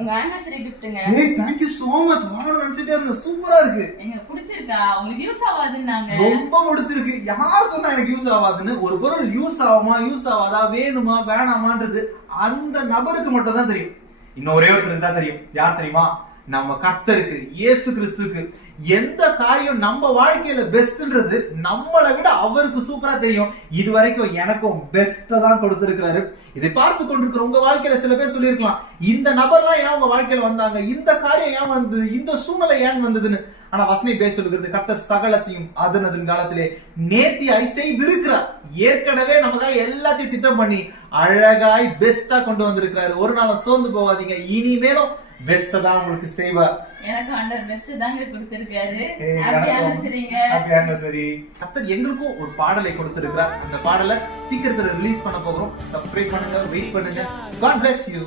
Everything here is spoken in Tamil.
உங்க ஆனிவர்சரி கிஃப்ட்ங்க. ஏய் थैंक यू so much. வாங்கணும்னு நினைச்சிட்டே இருந்தேன். சூப்பரா இருக்கு. எனக்கு பிடிச்சிருக்கா? உங்களுக்கு யூஸ் ஆகாதுன்னாங்க. ரொம்ப பிடிச்சிருக்கு. யார் சொன்னா எனக்கு யூஸ் ஆகாதுன்னு? ஒரு பொருள் யூஸ் ஆகுமா யூஸ் ஆகாதா வேணுமா வேணாமான்றது அந்த நபருக்கு மட்டும் தான் தெரியும். இன்னும் ஒரே ஒருத்தருக்கு தான் தெரியும். யார் தெரியுமா? நம்ம கர்த்தருக்கு இயேசு கிறிஸ்துவுக்கு. எந்த காரியம் நம்ம வாழ்க்கையில பெஸ்ட்ன்றது நம்மளை விட அவருக்கு சூப்பரா தெரியும். இது வரைக்கும் எனக்கும் பெஸ்ட்டா தான் கொடுத்திருக்கிறாரு. இதை பார்த்து கொண்டிருக்கிற உங்க வாழ்க்கையில சில பேர் சொல்லியிருக்கலாம், இந்த நபர்லாம் ஏன் உங்க வாழ்க்கையில வந்தாங்க, இந்த காரியம் ஏன் வந்தது, இந்த சூழ்நிலை ஏன் வந்ததுன்னு. ஆனா வசனை பேச சொல்லுகிறது, கர்த்தர் சகலத்தையும் அதன் காலத்திலே நேர்த்தியாய் செய்திருக்கிறார். ஏற்கனவே நமக்காக எல்லாத்தையும் திட்டம் பண்ணி அழகாய் பெஸ்டா கொண்டு வந்திருக்கிறாரு. ஒரு நாள் சோர்ந்து போகாதீங்க. இனிமேலும் பெஸ்ட் தான் உங்களுக்கு செய்வார். எனக்கு ஆண்டவர் பெஸ்ட் தாங்க கொடுத்திருக்காரு. சரி, கர்த்தர் எங்களுக்கும் ஒரு பாடலை கொடுத்திருக்கிறார். அந்த பாடலை சீக்கிரத்துல ரிலீஸ் பண்ண போகிறோம். சப்ஸ்கிரைப் பண்ணுங்க, வெயிட் பண்ணுங்க. God bless you.